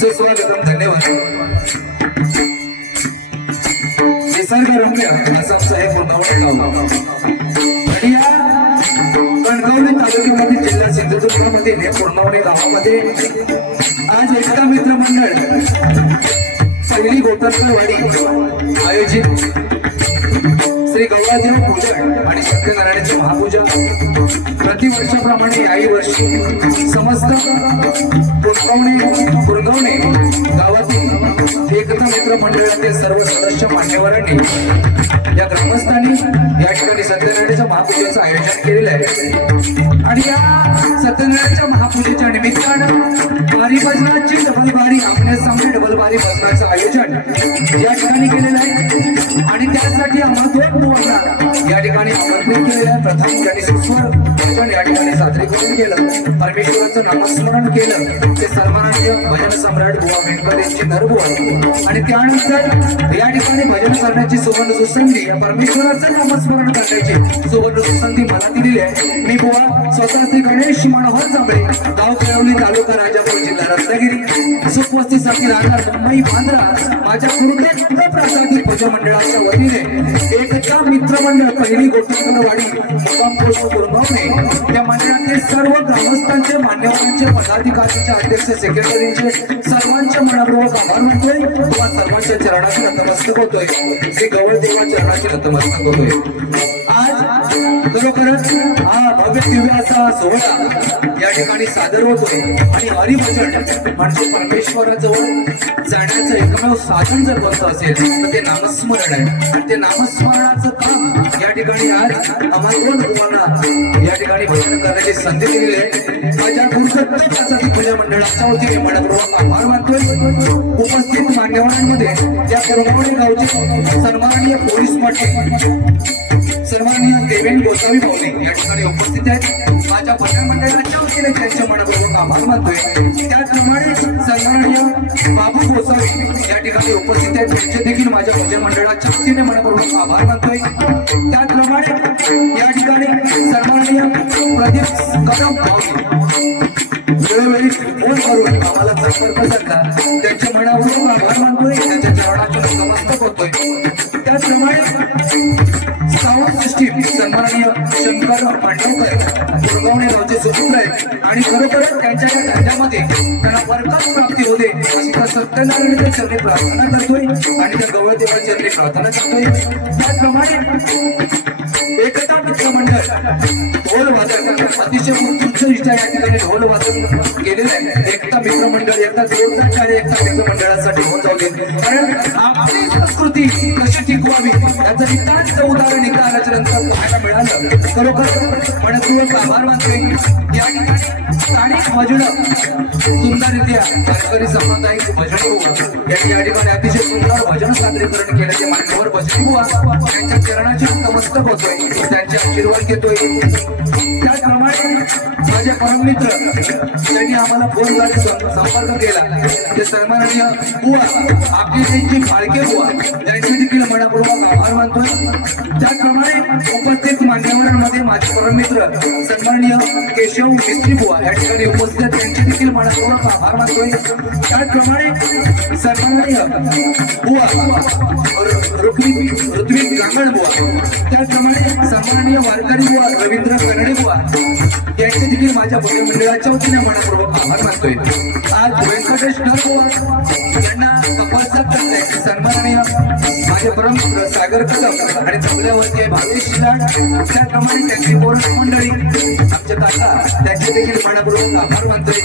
सुस्वागतम, धन्यवाद. निसर्गरम्य असं आमचं हे पुरणावणे गाव आणि या कणकवली तालुक्यामध्ये जिल्हा सिंधुदुर्गामध्ये हे पुरणावणे गावामध्ये आज एकता मित्र मंडळ पहिली गोतरकरवाडी आयोजित श्री गौरादेव पूजन आणि सत्यनारायणाची महापूजा प्रतिवर्षाप्रमाणे याही वर्षी समस्त गुरगवणे गावातील एकता मित्र मंडळातील सर्व सदस्य मान्यवरांनी या ग्रामस्थांनी या ठिकाणी सत्यनारायणाच्या महापूजेचं आयोजन केलेलं आहे. आणि या सत्यनारायणाच्या महापूजेच्या निमित्तानं बारी भजनाची डबल बारी आपल्या सामने डबल बारी भजनाचं आयोजन या ठिकाणी केलेलं आहे. आणि त्यासाठी आम्हाला दोन मुलांना या ठिकाणी आमंत्रित केलेलं आहे. प्रथम त्यांनी सुस्वर भजन या ठिकाणी सादरीकरण केलं, परमेश्वराचं नामस्मरण केलं, ते सन्माननीय भजन सम्राट बुवा मेंढकर यांची नरबुवा. आणि त्यानंतर या ठिकाणी भजन करण्याची सुवर्ण सुसंधी, परमेश्वराचं नामस्मरण करण्याची सुवर्ण सुसंधी मला दिलेली आहे. मी बुवा स्वतः श्री गणेश मनोहर जांभळे, गाव कळवली, तालुका राजापूर, जिल्हा रत्नागिरी, सुपस्थितीसाठी राहणार मुंबई बांद्रा, माझ्या गुरुदेव प्रसादी भजन मंडळाच्या वतीने एकता मित्र मंडळ पहिली गोतरकरवाडी मुक्काम पोस्ट गुरगावणे या मंडळातील सर्व ग्रामस्थांचे, मान्यवरांचे, पदाधिकाऱ्यांचे, अध्यक्ष, सेक्रेटरींचे सर्वांचे मनपूर्वक आभार मानतोय. किंवा सर्वांच्या चरणाची नतमस्तक होतोय. श्री गवळदेवा चरणाची नतमस्तक होतोय. आज खरोखरच हा भव्य दिव्य असा सोहळा या ठिकाणी सादर होतोय. आणि हरिभजन म्हणजे परमेश्वराजवळ जाण्याचं एकमेव साधन जर कोणतं असेल तर ते नामस्मरण आहे. आणि ते नामस्मरणाचं काम या ठिकाणी आज आम्हाला दोन लोकांना या ठिकाणी भजन करण्याची संधी दिलेली आहे. माझ्या गुरुदत्त पूजा मंडळाच्या वतीने मनपूर्वक आभार मानतोय. उपस्थित मान्यवरांमध्ये या पुरवणे गावचे सन्माननीय पोलीस पाटील सन्माननीय देवेंद्र गोसावी भाऊनी या ठिकाणी उपस्थित आहेत. माझ्या भजन मंडळाच्या वतीने त्यांच्या मनपूर्वक आभार मानतोय. त्याचप्रमाणे सन्माननीय बाबू गोसावी या ठिकाणी उपस्थित आहेत. त्यांचे देखील माझ्या भजन मंडळाच्या वतीने मनपूर्वक आभार मानतोय. त्याचप्रमाणे या ठिकाणी सन्माननीय प्रदीप कदम भाऊनी वेळोवेळी फोन करून आम्हाला संपर्क साधला, त्यांच्या मनावरून आभार मानतोय. त्यांच्या चरणाचे नतमस्तक होतोय. त्याचप्रमाणे साऊंड सिस्टीम सन्माननीय शंकर मांडवकर गुरगावणे गावचे सुपुत्र आहेत. आणि खरोखरच त्यांच्या या धंद्यामध्ये त्यांना बरकत प्राप्ती होते अशी त्या सत्यनारायणाच्या चरणी प्रार्थना करतोय आणि त्या गवळदेवा चरणी प्रार्थना करतोय. त्याचप्रमाणे एकता मित्र मंडळ ढोल वादन अतिशय उत्कृष्टरित्या या ठिकाणी ढोल वादन केलेलं आहे. एकता मित्र मंडळ एकता जोरदार कार्य एकता मित्र मंडळासाठी होऊन जाऊ दे. कारण आपली संस्कृती कशी टिकवावी याचं नितांत उदाहरण इथं आल्याच्या नंतर पाहायला मिळालं. खरोखर मनपूर्वक आभार मानतोय. या ठिकाणी स्थानिक भजन सुंदररित्या वारकरी सामुदायिक भजन या ठिकाणी अतिशय सुंदर भजन सादरीकरण केल्याचे मान्यवर भजनी बुवा त्यांच्या चरणाचे नतमस्तक होतोय, त्यांचे आशीर्वाद घेतोय. त्याचप्रमाणे माझे परममित्र त्यांनी आम्हाला फोनद्वारे संपर्क केला ते सन्माननीय बुवा आपली त्यांची फाळके बुवा त्यांचे देखील मनापूर्वक आभार मानतोय. त्याचप्रमाणे उपस्थित मान्यवरांमध्ये माझे परममित्र सन्माननीय केशव मिस्त्री बुवा या ठिकाणी उपस्थित त्यांचे देखील मनापूर्वक आभार मानतोय. त्याचप्रमाणे सन्माननीय बुवा ऋत्विक लांगण बुवा, त्याचप्रमाणे सन्माननीय वारकरी बुवा रवींद्र कनडे बुवा यांचे देखील माझ्या मंडळाच्या वतीने मनापूर्वक आभार मानतोय. आज व्यंकटेश बुवा यांना कपालचा करताय सन्माननीय माझे परममित्र सागर कदम आणि तबल्यावरती आहे भावेश लाड, त्याप्रमाणे त्यांची पौराणिक मंडळी आमचे काका त्यांचे देखील मनापूर्वक आभार मानतोय.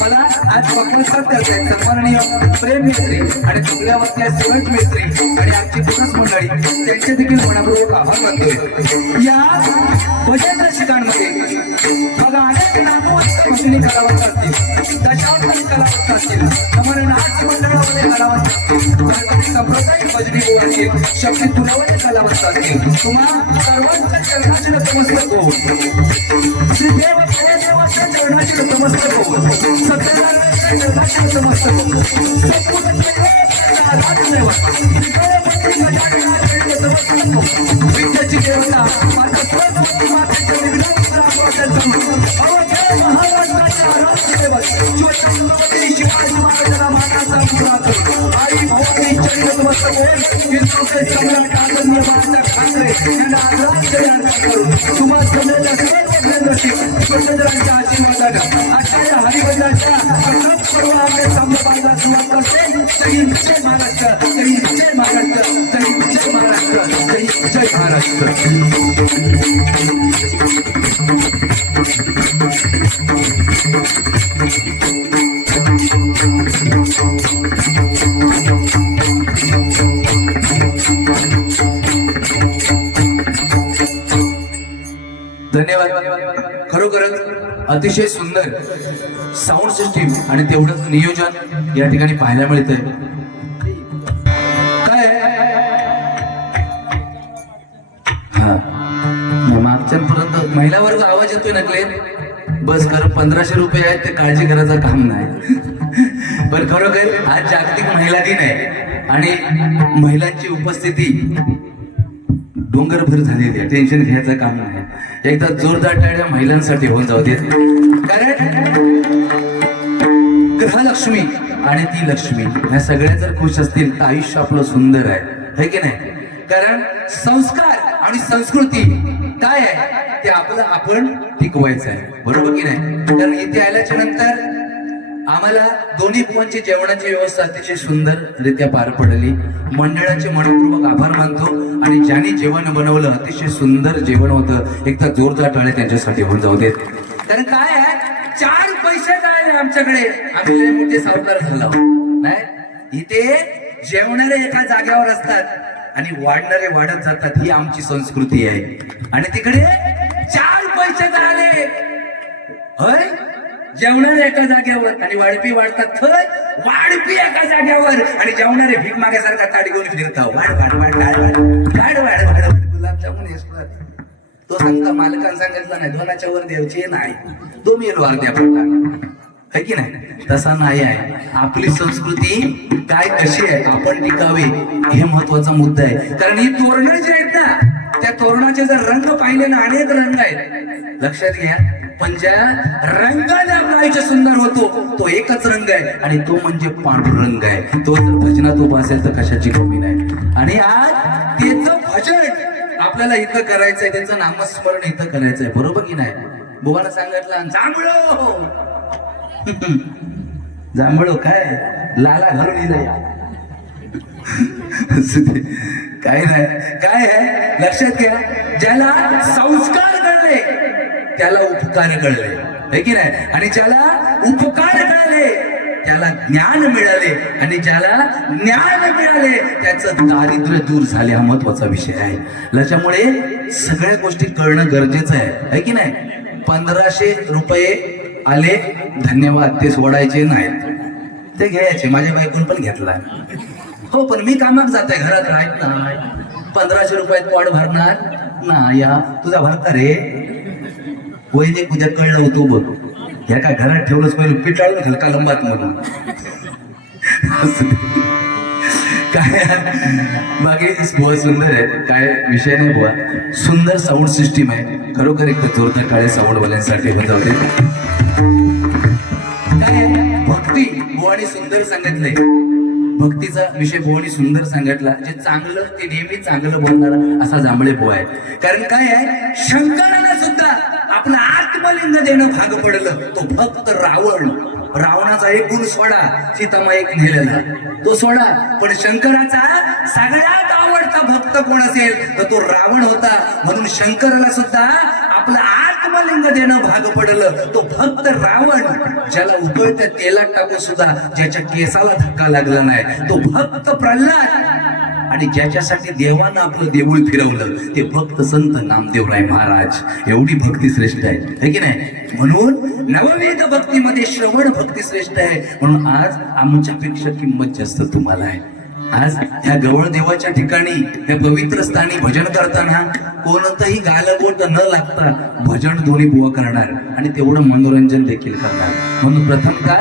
मला आज कपालचा करताय सन्माननीय प्रेम मिस्त्री आणि तबल्यावरती आहे सूरज मिस्त्री आणि आमची पुनस मंडळी त्यांचे देखील मनापूर्वक आभार मानतोय. या भजन रसिकांमध्ये बघा अनेक नामवंत भजनी कलावंत असतील, दशावतारी कलावंत असतील, त्यामुळे नाच मंडळामध्ये कलावंत असतील, भारतीय सांप्रदायिक भजनी बुवा असतील, शक्ती तुलावरी कलावंत असतील. तुम्हा सर्वांच्या चरणाची नतमस्तक होऊन श्रीदेव देवाच्या चरणाची नतमस्तक होऊन सत्यनारायणाच्या चरणाची नतमस्तक होऊन विद्याची देवता माता सरस्वती मातेच्या शिवाजी महाराजांना मानाचा मुलाखत आई भवानी चरित्र नतमस्तक होऊन विष्णूचे सम्राट आदरणीय बाळासाहेब ठाकरे यांना आदरांजली करून तुम्हाला जमलेल्या सर्व रसिक स्वतंत्रांच्या आशीर्वादानं आचार्य हरिभजनाच्या प्रथम पर्व आपल्या संभवाला सुरुवात करते. जय जय महाराष्ट्र, जय जय महाराष्ट्र, जय जय महाराष्ट्र, जय जय महाराष्ट्र. धन्यवाद. खरोखरच अतिशय सुंदर साऊंड सिस्टीम आणि तेवढंच नियोजन या ठिकाणी पाहायला मिळतंय. काय हा मागच्यापर्यंत महिला वर्ग आवाज येतोय ना क्लेम बस खरं 1500 रुपये आहेत ते काळजी करायचं काम नाही. पण खरोखर आज जागतिक महिला दिन आहे आणि महिलांची उपस्थिती डोंगरभर झालेली आहे, टेन्शन घ्यायचं काम नाही. एकदा जोरदार टाळ्या महिलांसाठी होऊन जाऊ देत, कारण ग्रहलक्ष्मी आणि ती लक्ष्मी ह्या सगळ्या जर खुश असतील तर आयुष्य आपलं सुंदर आहे की नाही. कारण संस्कार आणि संस्कृती काय आहे ते आपलं आपण टिकवायचं आहे, बरोबर की नाही. कारण इथे आल्याच्या नंतर आम्हाला दोन्ही बुवांची जेवणाची व्यवस्था अतिशय सुंदररित्या पार पडली. मंडळाचे मनपूर्वक आभार मानतो आणि ज्यांनी जेवण बनवलं अतिशय सुंदर जेवण होतं. एकदा जोरदार टाळे त्यांच्यासाठी होऊन जाऊ देत. कारण काय आहे 4 पैसे काय आमच्याकडे आम्ही लय मोठे सावकार झालो नाही. इथे जेवणारे एका जागेवर असतात आणि वाढणारे वाढत जातात, ही आमची संस्कृती आहे. आणि तिकडे 4 पैसे झाले होय जेवणारे एका जागेवर आणि वाढपी वाढतात वाढपी एका जागेवर आणि जेवणारे भीक मागायसारखा ताडी घेऊन फिरता वाढ वाढ वाढ वाढ वाढ वाढ वाढ वाढ गुलाबजामुन तो सांगता मालकानं सांगितलं नाही 2च्या वर द्यायचे नाही, तो मी अर्ध्या पडला है की नाही. तसा नाही आहे. आपली संस्कृती काय कशी आहे आपण टिकावी हे महत्वाचा मुद्दा आहे. कारण ही तोरणं जी आहेत ना त्या तोरणाचे जर रंग पाहिले ना अनेक रंग आहेत, लक्षात घ्या. पण ज्या रंगाने आपलं आयुष्य सुंदर होतो तो एकच रंग आहे आणि तो म्हणजे पांढुरंग आहे. तो जर भजनात उभा असेल तर कशाची कमी नाही. आणि आज त्याचं भजन आपल्याला इथं करायचंय, त्याचं नामस्मरण इथं करायचंय, बरोबर की नाही. बुवाला सांगितलं जांभळो जांभळो काय लाला घालून येईल काय नाही. काय आहे लक्षात घ्या, ज्याला संस्कार कळले त्याला उपकार कळले है की नाही. आणि ज्याला उपकार कळले त्याला ज्ञान मिळाले आणि ज्याला ज्ञान मिळाले त्याचं दारिद्र्य दूर झाले. हा महत्वाचा विषय आहे. त्याच्यामुळे सगळ्या गोष्टी कळणं गरजेचं आहे की नाही. 1500 रुपये आले धन्यवाद, ते सोडायचे नाहीत, ते घ्यायचे. माझ्या बायकोन पण घेतला. हो, पण मी कामात जाते, घरात राहत नाही. 1500 रुपयात पोट भरणार ना? या तुझा भरता रे वैदिक उद्या कळलं होतो बघ. या काय घरात ठेवलंच पहिलं पिटाळून ठेवलं का लंबात म्हणून. काय बाकी बुवा सुंदर आहे, काय विषय नाही बुवा. सुंदर साऊंड सिस्टीम आहे खरोखर. एक जोरदार टाळे साऊंडवाल्यांसाठी बजावते. काय आहे भक्ती बुवानी सुंदर सांगितलंय. भक्तीचा विषय बुवानी सुंदर सांगितला. जे चांगलं ते नेहमी चांगलं बोलणारा असा जांभळे बुवा आहे. कारण काय आहे, शंकराला सुद्धा आपलं आत्मलिंग देणं भाग पडलं. तो भक्त रावण, रावणाचा एक गुण सोडा, सीतामाई एक नेलेला तो सोडा, पण शंकराचा सगळ्यात आवडता भक्त कोण असेल तर तो रावण होता. म्हणून शंकराला सुद्धा आपलं आत्मलिंग देणं भाग पडलं. तो भक्त रावण, ज्याला उकळत्या तेलात टाकून सुद्धा ज्याच्या केसाला धक्का लागला नाही, तो भक्त प्रल्हाद. आणि ज्याच्यासाठी देवानं आपलं देऊळ फिरवलं ते भक्त संत नामदेवराय महाराज. एवढी भक्ती श्रेष्ठ आहे की नाही? म्हणून नववेद भक्तीमध्ये श्रवण भक्ती श्रेष्ठ आहे. म्हणून आज आमच्यापेक्षा किंमत जास्त तुम्हाला आहे. आज ह्या गवळ देवाच्या ठिकाणी, या पवित्र स्थानी भजन करताना कोणतंही गालबोट न लागता भजन दोन्ही बुवा करणार आणि तेवढं मनोरंजन देखील करणार. म्हणून प्रथमतः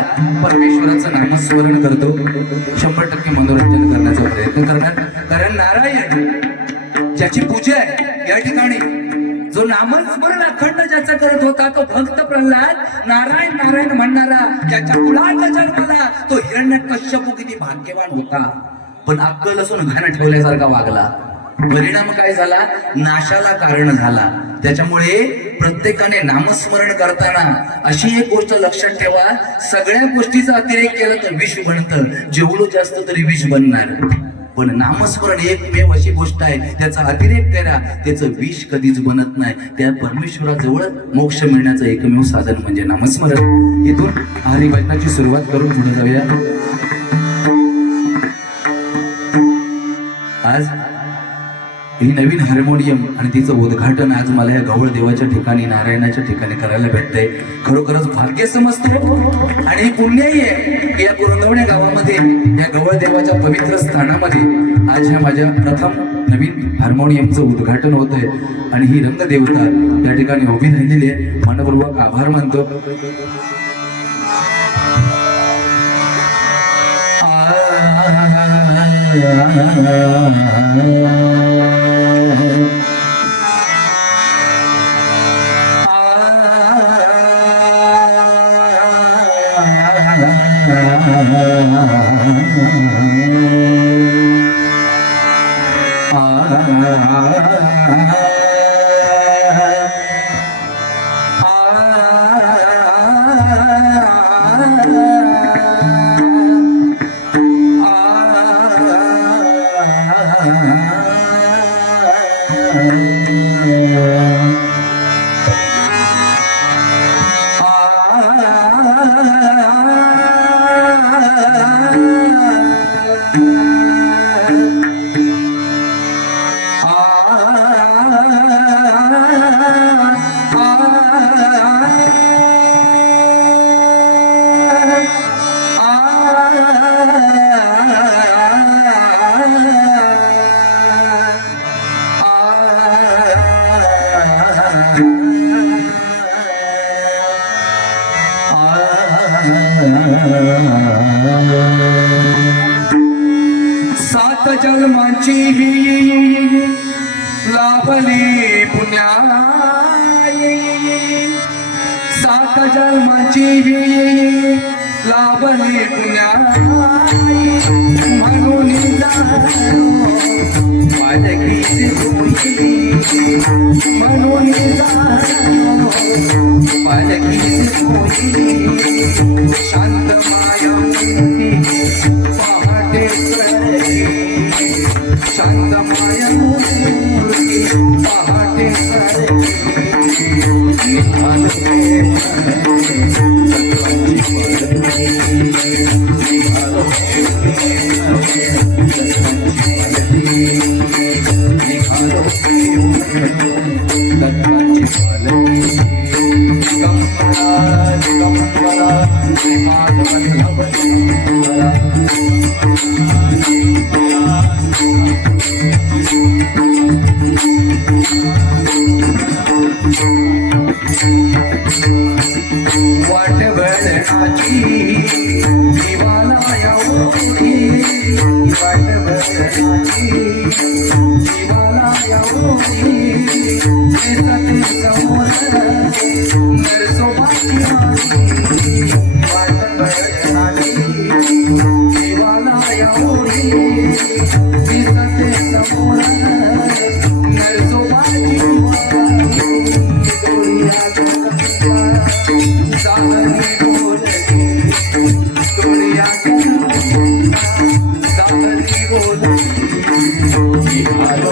परमेश्वराचं नामस्मरण करतो, 100% मनोरंजन करण्याचा प्रयत्न करणार. कारण नारायण ज्याची पूजा आहे या ठिकाणी, जो नामस्मरण अखंड ज्याचा करत होता तो भक्त प्रल्हाद, नारायण नारायण म्हणणारा, ज्याच्या कुळात जन्मला तो हिरण्यकश्यप किती भाग्यवान होता. पण अक्कल असून घाण ठेवल्यासारखा वागला. परिणाम काय झाला? नाशाला कारण झाला. त्याच्यामुळे प्रत्येकाने नामस्मरण करताना अशी एक गोष्ट लक्षात ठेवा, सगळ्या गोष्टीचा अतिरेक केला तर विष बनतं. जेवढं जास्त तरी विष बनणार. पण नामस्मरण एकमेव अशी गोष्ट आहे, त्याचा अतिरेक करा, त्याचं विष कधीच बनत नाही. त्या परमेश्वराजवळ मोक्ष मिळण्याचं एकमेव साधन म्हणजे नामस्मरण. इथून हरिभजनाची सुरुवात करून पुढे जाऊया. आज ही नवीन हार्मोनियम आणि तिचं उद्घाटन आज मला या गवळ देवाच्या ठिकाणी, नारायणाच्या ठिकाणी करायला भेटतंय. खरोखरच भाग्य समजतो आणि पुण्यही आहे. या कुरंदवणे गावामध्ये, या गवळ देवाच्या पवित्र स्थानामध्ये आज ह्या माझ्या प्रथम नवीन हार्मोनियमचं उद्घाटन होतंय. आणि ही रंगदेवता या ठिकाणी उभी राहिलेली आहे. मनपूर्वक आभार मानतो. सात जन्माची लाभली पुण्याई, सात जन्माची लाभली पुण्याई, म्हणून पालखीची डोली, म्हणून पालखीची डोली, शांत माया पहाटे शांत माया पहाटे कमला वाट बळणाची जीवाला यावोरी वाट बळणाची जीवाला यावोरी दिसते समोर नरसोबाची वाणी वाट बळणाची जीवाला यावोरी दिसते समोर नरसोबाची वाणी सागरी बोलती डोळ्यात सागरी बोलती निघालो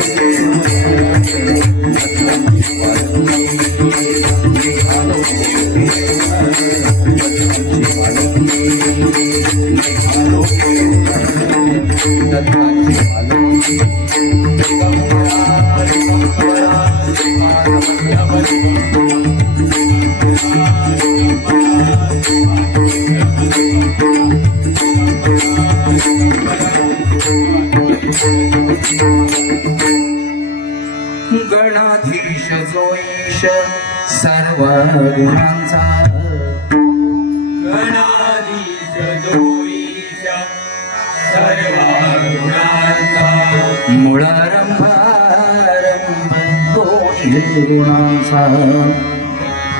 गणाधीश जो ईश सर्व गुणांचा गणाधीश जो ईश सर्व गुणांचा मुळारंभ दोन्ही गुणांचा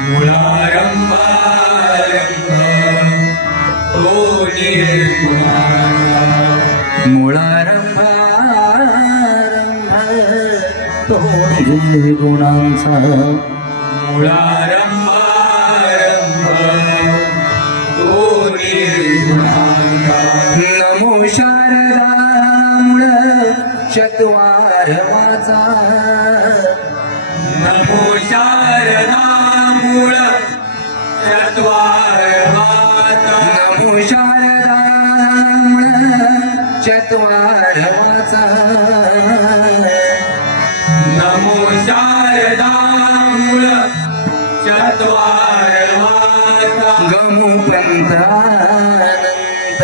मुळारंभ तो निर्गुणांचा मुळारंभ दोन्ही गुणांचा मुळारंभ तो निर्गुणांचा नमो शारदा मूळ चत्वार वाचा नमो शारदा मूळ चत्वार वाचा नमो शारदा मूळ चत्वार वाचा नमो शारदा मूळ चत्वार वाचा गमू पंथ अनंत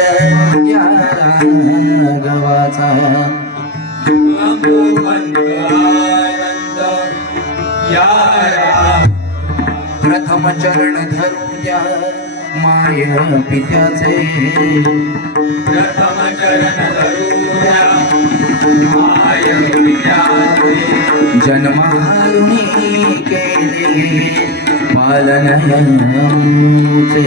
या राघवाचा नमो पंथानंद या प्रथम चरण धरू द्या माय पित्याचे प्रथम चरण धरूया माय पित्याचे जन्मारुणी केले पालन आमचे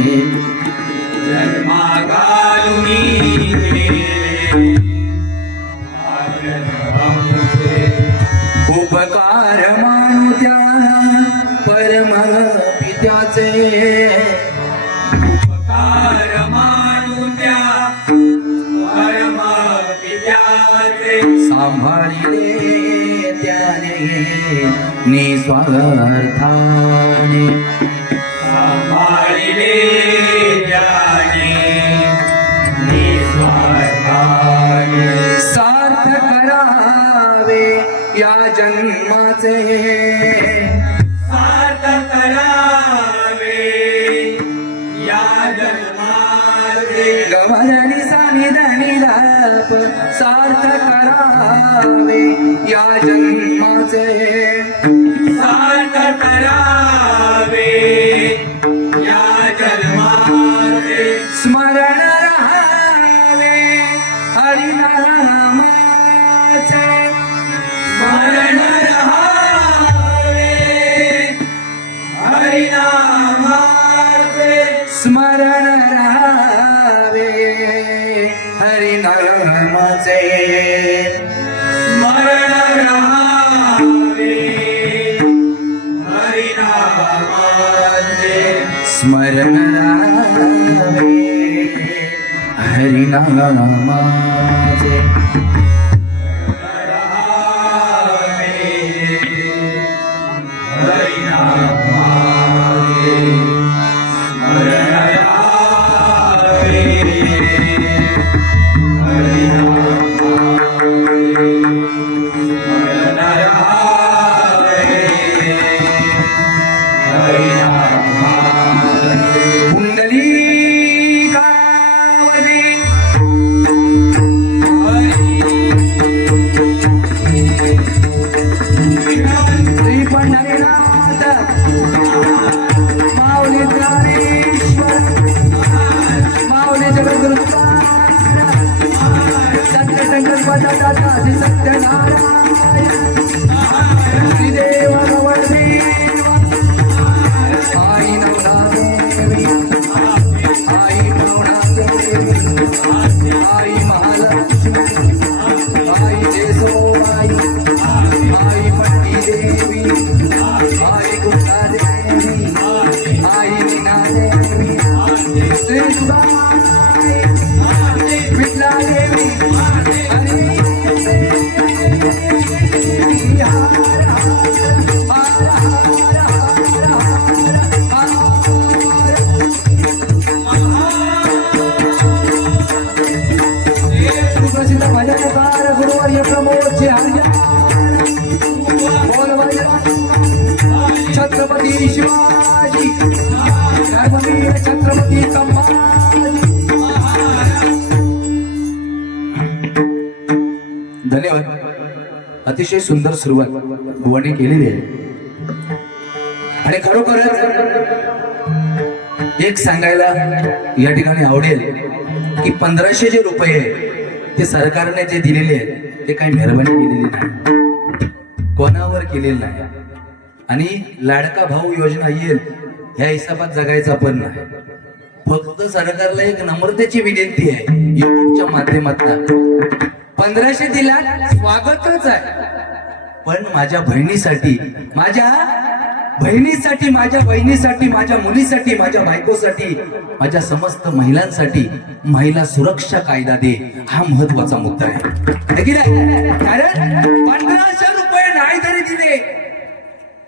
जन्माकारुणी केले पालन आमचे उपकार मानू त्या परम पित्याचे उपकार मानू त्या परम पित्याचे सांभाळिले त्याने निस्वार्थाने सांभाळिले त्याने निस्वार्थाने सार्थ करावे या जन्माचे सार्थ करावे या जन्माचे गमनी सानिधनी लाप सार्थ करावे या जन्माचे सार्थ करावे या जन्माचे स्मरण राहावे हरिनामाचे स्मरण रहावे हरिनामाचे स्मरण राहावे हरिनामाचे स्मरण रहावे हरिनामाचे स्मरण राहावे हरिनामाचे रहावे हरिनामाचे स्मरण रहावे पुंडलिकावरी सत्यनारायण श्रीदेव गवळदेव आई नवनादेवी आई नवनादेवी आई महालक्ष्मी आई जेसोबाई आई पट्टी देवी आई गुप्ता देवी आई मीना देवी श्री सुधाई विद्या देवी प्रसिद्ध भजनकार गुरुवर्य प्रमोदचे छत्रपती शिवाजी धर्मवीर छत्रपती संभाजी. धन्यवाद. अतिशय सुंदर सुरुवात बुवाने केलेली आहे आणि खरोखरच एक सांगायला या ठिकाणी आवडेल की 1500 जे रुपये ते सरकारने जे दिलेले आहेत ते काही मेहरबानी केलेली नाही, कोणावर केलेलं नाही. आणि लाडका भाऊ योजना येईल ह्या हिसाबात जगायचा पण नाही. फक्त सरकारला एक नम्रतेची विनंती आहे युट्यूबच्या माध्यमातून 1500 दिला स्वागतच आहे, पण माझ्या बहिणीसाठी माझ्या बहिणीसाठी माझ्या मुलीसाठी माझ्या बायकोसाठी माझ्या समस्त महिलांसाठी महिला सुरक्षा कायदा दे हा महत्वाचा मुद्दा आहे की नाही. कारण 1500 रुपये नाही जरी दिले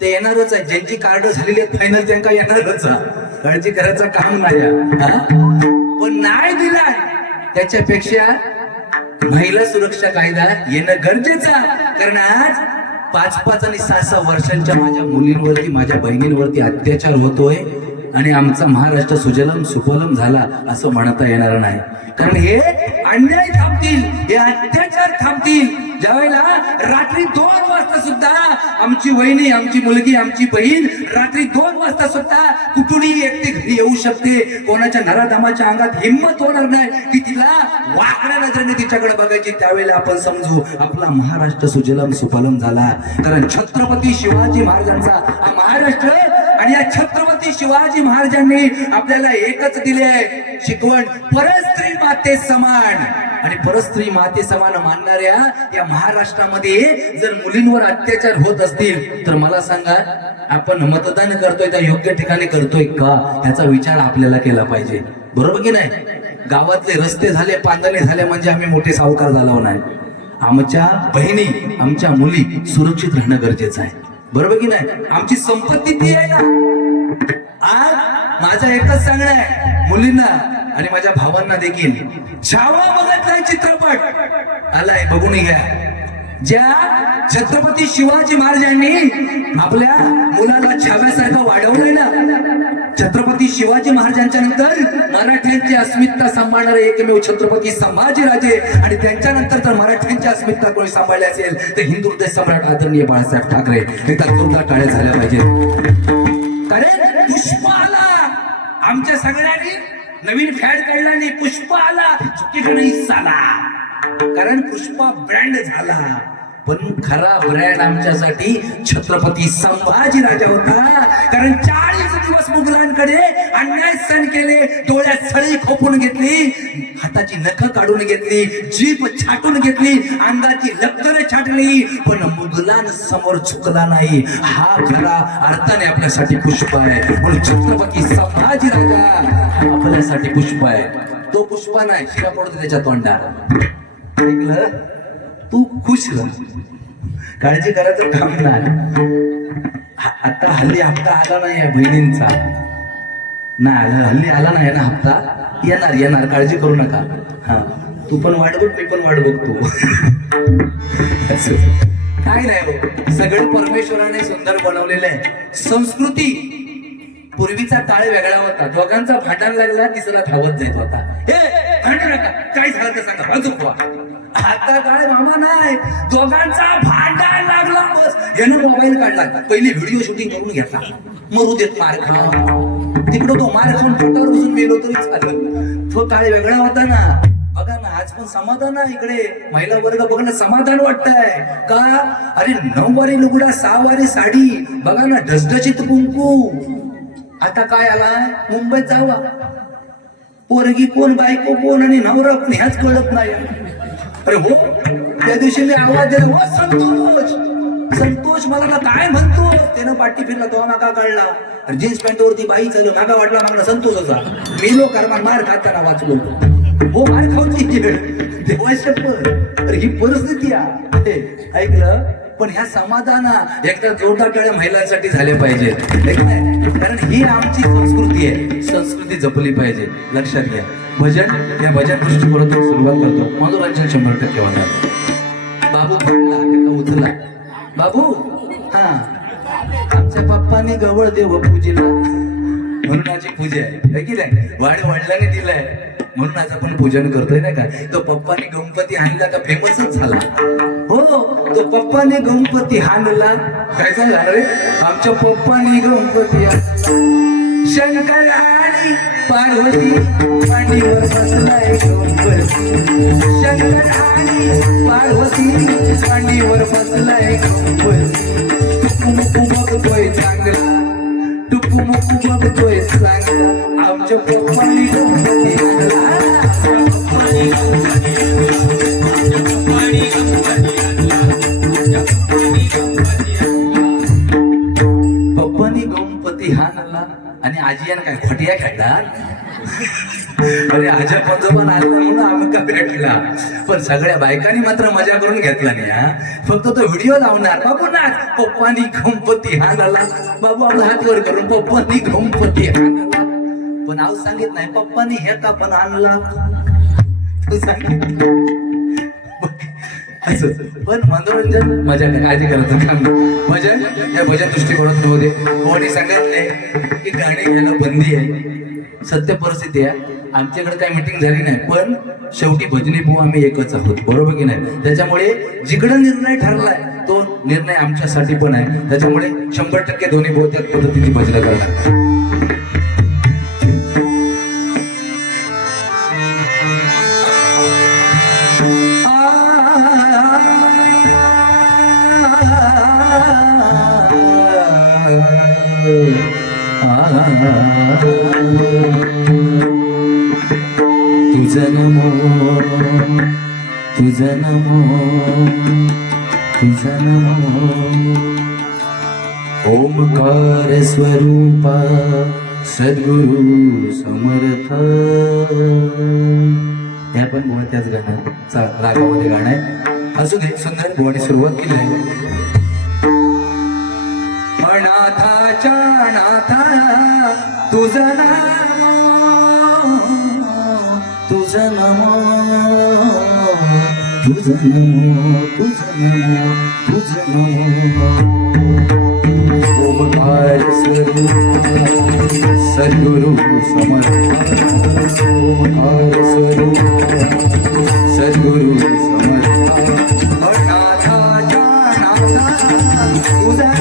ते येणारच आहे. ज्यांची कार्ड झालेली आहेत फायनल त्यांना येणारच आहे, काळजी करायचं काम नाही. पण नाही दिला त्याच्यापेक्षा महिला सुरक्षा कायदा येणं गरजेचं. कारण आज 5-5 आणि 6-6 वर्षांच्या माझ्या मुलींवरती माझ्या बहिणींवरती अत्याचार होतोय आणि आमचा महाराष्ट्र सुजलम सुफलम झाला असं म्हणता येणार नाही. कारण हे अन्याय थांबतील, हे अत्याचार थांबतील ज्यावेळेला रात्री 2 वाजता सुद्धा आमची वहिनी आमची मुलगी आमची बहीण रात्री 2 वाजता सुद्धा कुठूनही एकटी घरी येऊ शकते. कोणाच्या नराधमाच्या अंगात हिंमत होणार नाही की तिला वाकड्या नजरेने तिच्याकडे बघायची. त्यावेळेला आपण समजू आपला महाराष्ट्र सुजलम सुफलम झाला. कारण छत्रपती शिवाजी महाराजांचा हा महाराष्ट्र आणि या छत्रपती शिवाजी महाराजांनी आपल्याला एकच दिले शिकवण, परस्त्री माते समान. आणि परस्त्री माते समान मानणाऱ्या या महाराष्ट्रामध्ये जर मुलींवर अत्याचार होत असतील तर मला सांगा आपण मतदान करतोय त्या योग्य ठिकाणी करतोय का ह्याचा विचार आपल्याला केला पाहिजे. बरोबर की नाही. गावातले रस्ते झाले पांदणे झाले म्हणजे आम्ही मोठे सावकार झालो नाही. आमच्या बहिणी आमच्या मुली सुरक्षित राहणं गरजेचं आहे. बरोबर की नाही. आमची संपत्ती ती आहे ना. आज माझं एकच सांगणं आहे मुलींना आणि माझ्या भावांना देखील, छावा बघितलाय चित्रपट आलाय बघून घ्या. ज्या छत्रपती शिवाजी महाराजांनी आपल्या मुलाला छाव्यासारखं वाढवलंय ना. छत्रपती शिवाजी महाराजांच्या नंतर मराठ्यांची अस्मिता सांभाळणारे एकमेव छत्रपती संभाजीराजे आणि त्यांच्यानंतर जर मराठ्यांची अस्मिता कोणी सांभाळली असेल तर हिंदू हृदय सम्राट आदरणीय बाळासाहेब ठाकरे. एकदा जोरदार टाळ्या झाल्या पाहिजेत. कारण पुष्प आला आमच्या सगळ्यांनी नवीन फॅड काढला आणि पुष्प आला चुकीकडे आला. कारण पुष्पा ब्रँड झाला पण खरा ब्रँड आमच्यासाठी छत्रपती संभाजी राजा होता. कारण 40 दिवस मुघलांकडे अन्याय सहन केले, डोळ्यात सळी खोपून घेतली, हाताची नख काढून घेतली, जीभ छाटून घेतली, अंगाची लक्तर छाटली, पण मुघलांसमोर झुकला नाही. हा खरा अर्थाने आपल्यासाठी पुष्प आहे. म्हणून छत्रपती संभाजी राजा आपल्यासाठी पुष्प आहे. तो पुष्प नाही शिरा पडतो त्याच्या तोंडात. ऐकलं तू खुश राह, काळजी करायचं काम नाही. आता हल्ली हप्ता आला नाही बहिणींचा नाही हल्ली आला नाही ना हप्ता. येणार काळजी करू नका. हा तू पण वाट बघ मी पण वाट बघतो. काय नाही हो, सगळं परमेश्वराने सुंदर बनवलेलं आहे. संस्कृती पूर्वीचा काळ वेगळा होता. दोघांचा भांडण लागला तिसरा धावत जात होता. हे भांडू नका काय झालं तर सांगा बाजूक व्हा. आता काय मामा नाही, दोघांचा भांडण लागला बस यानं मोबाईल काढला, पहिली व्हिडिओ शूटिंग करून घेतला. मरू देत मार खा तिकडं तो मार खाऊन पोटावर बसून गेलो तरी चालेल. तो काळ वेगळा होता ना. बघा ना आज पण समाधान आहे इकडे महिला वर्ग बघा ना समाधान वाटतंय का अरे 9 वारी लुगडा 6 वारी साडी बघा ना ढसढशीत कुंकू आता काय आलाय मुंबईत जावा पोरगी कोण बायको कोण आणि नवरा कोण ह्याच कळत नाही अरे हो त्या दिवशी मी आवाज दिला हो संतोष संतोष मला ना काय म्हणतो त्यानं पाठी फिरला तो मागा काढला जीन्स पॅन्ट वरती बाई चालू मागा वाटला मागला संतोष होता मी लो कारण मार खाताना वाचलो हो मार खाऊची देवाच्या पण ही परिस्थिती आहे ऐकलं पण ह्या समाधाना एकदा जोरदार टाळ्या महिलांसाठी झाले पाहिजे कारण ही आमची संस्कृती आहे संस्कृती जपली पाहिजे लक्षात घ्या भजन या भजन दृष्टिकोनातून सुरुवात करतो मनोरंजन 100% होणार बाबू पडला त्याचा उचला बाबू हा आमच्या पप्पाने गवळ देव पूजेला म्हणून आजची पूजा आहे की नाही वडिलांनी दिलाय म्हणून आज आपण पूजन करतोय ना का तो पप्पाने गणपती आणला का फेमसच झाला हो तो पप्पाने गणपती हाणला काय झालं रे आमच्या पप्पाने गणपती शंकर आणि पार्वती मांडीवर बसलाय गणपती शंकर आणि पार्वती मांडीवर बसलाय गणपती टुकू बघतोय चांगला टुकू बघतोय चांगला आमच्या पप्पाने गणपती पप्पानी गणपती हाणला आणि आजीयानं काय खटिया खेळतात अरे आजा पंजोबा आला म्हणून आम्ही का भेटला पण सगळ्या बायकांनी मात्र मजा करून घेतला नाही हा फक्त तो व्हिडिओ लावणार बाबू ना पप्पानी गणपती हाणला बाबू आपला हात वर करून पप्पानी गणपती हाणला पण आव सांगित नाही पप्पानी हे का पण आणला तू सांगितलं पण मनोरंजन मजा काळजी करायचं काम भजन या भजन दृष्टिकोनातून होते कोणी सांगितलंय की गाणी घ्यायला बंदी आहे सत्य परिस्थिती आहे आमच्याकडे काही मीटिंग झाली नाही पण शेवटी भजनी भाऊ आम्ही एकच आहोत बरोबर की नाही त्याच्यामुळे जिकडे निर्णय ठरलाय तो निर्णय आमच्यासाठी पण आहे त्याच्यामुळे 100% दोन्ही भाऊ त्याच पद्धतीची भजनं करणार तुझं नमो तुझं नमो तुझं नमो ओमकार स्वरूपा सद्गुरु समर्थ हे पण बुवा त्याच गाण्याचा रागामध्ये गाणं आहे असू दे सुंदर बुवाने सुरुवात केली आहे अनाथाच्या नाथा तुझं नाम तुझं नमो तुझं नमो तुझं नमो तुझं नमो ओमकार स्वरूप सद्गुरु समर्थ ओमकार स्वरूप सद्गुरु समर्थ अनाथाच्या नाथा तुझं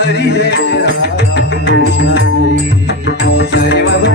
हरी जय राम कृष्ण हरी जय बाबा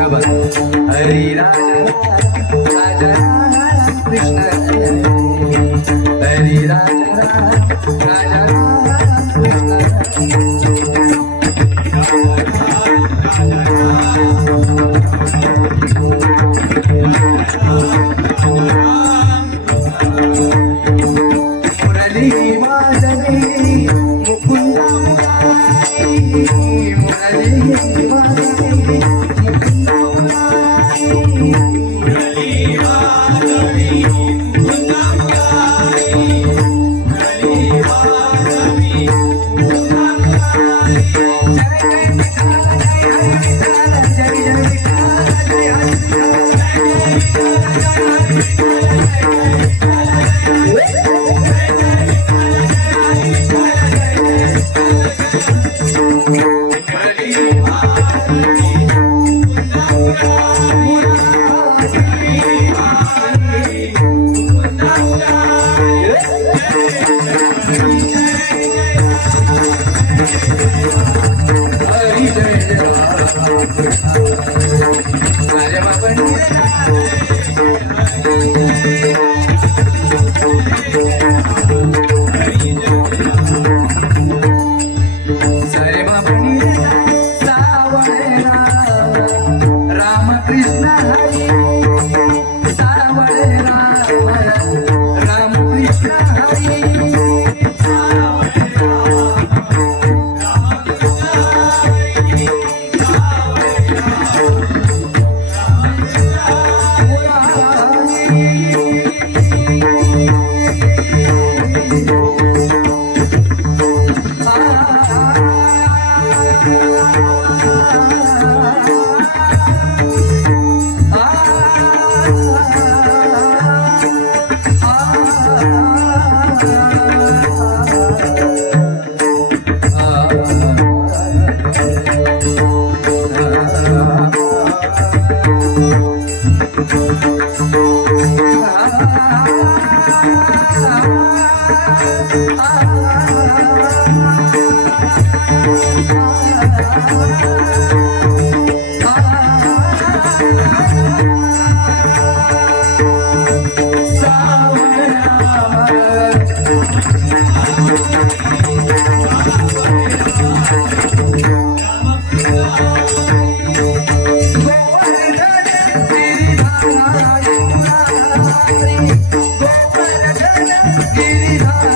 हरी राजा कृष्ण हरी राजा मुरली वाजवी मुकुंदा मुरली वाजवी गिरिधारी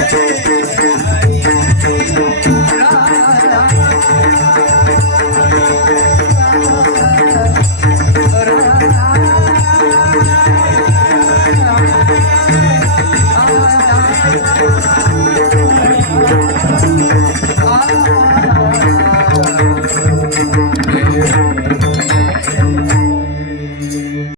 Thank you.